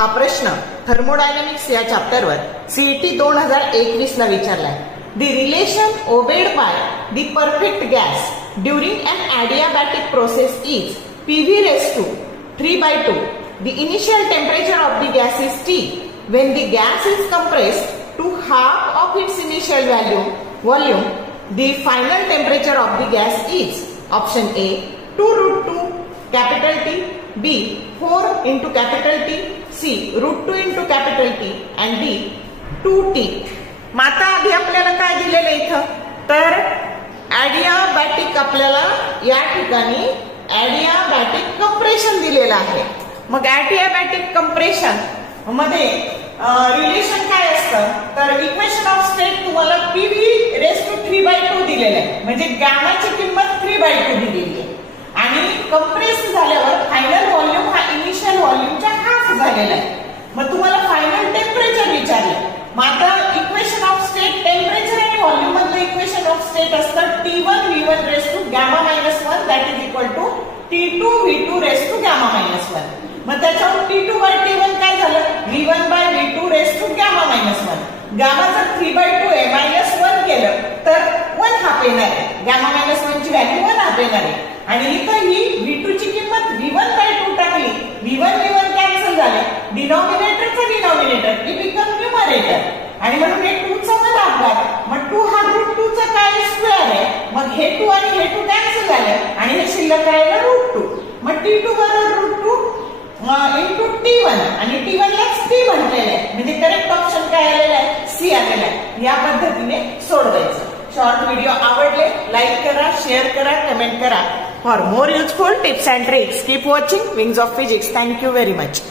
हा प्रश्न थर्मोडायनामिक्स या चॅप्टरवर सीईटी 2021 ला विचारलाय. The relation obeyed by the perfect gas during an adiabatic process is PV raised to 3/2. The initial temperature of the gas is T. When the gas is compressed to half of its initial volume, the final temperature of the gas is option A 2√2 capital T, B 4 into capital T, C √2 into capital T and D 2T. माता आधी आपल्याला काय दिलेलं इथं तर adiabatic आपल्याला या ठिकाणी adiabatic कंप्रेशन दिलेलं आहे. मग adiabatic कंप्रेशन मध्ये रिलेशन काय असतं तर इक्वेशन ऑफ स्टेट तुम्हाला PV raised to 3/2 दिलेलं आहे. म्हणजे गॅमाची किंमत 3/2 दिलेली आहे आणि कंप्रेस झाल्यावर फायनल व्हॉल्यूम हा इनिशियल व्हॉल्यूमच्या हाफ झालेला आहे. मग तुम्हाला फायनल टेम्परेचर विचारलं. मग आता इक्वेशन ऑफ स्टेट टेम्परेचर आणि व्हॉल्यूम मधलं इक्वेशन ऑफ स्टेट असतं T1 V1 raised to gamma minus 1 that is equal to T2 V2 raised to gamma minus 1. मग त्याच्यावर T2 by T1 काय झालं V1 by V2 raised to gamma minus 1. gamma जर 3/2 आहे -1 केलं तर 1 हाफ येणार आहे. gamma minus 1 ची व्हॅल्यू 1 हाफ येणार आहे आणि इथं ही V2 ची किंमत V1/2 टाकली. V1 कॅन्सल झाले. डिनॉमिनेटरचा डिनॉमिनेटर इट बिकम न्यूमरेटर आणि म्हणून हे 2 चा 1 अपघात. मग 2 हा √2 चा काय स्क्वेअर आहे. मग हे 2 आणि हे 2 कॅन्सल झाले आणि हे शिल्लक राहिलं √2. मग T2 बरोबर √2 इंटू T1 आणि T1 ला T म्हटलेलं आहे. म्हणजे करेक्ट ऑप्शन काय आलेला आहे C आलेला आहे. या पद्धतीने सोडवायचं. शॉर्ट व्हिडिओ आवडले लाईक करा, शेअर करा, कमेंट करा. For more useful tips and tricks keep watching wings of physics. Thank you very much.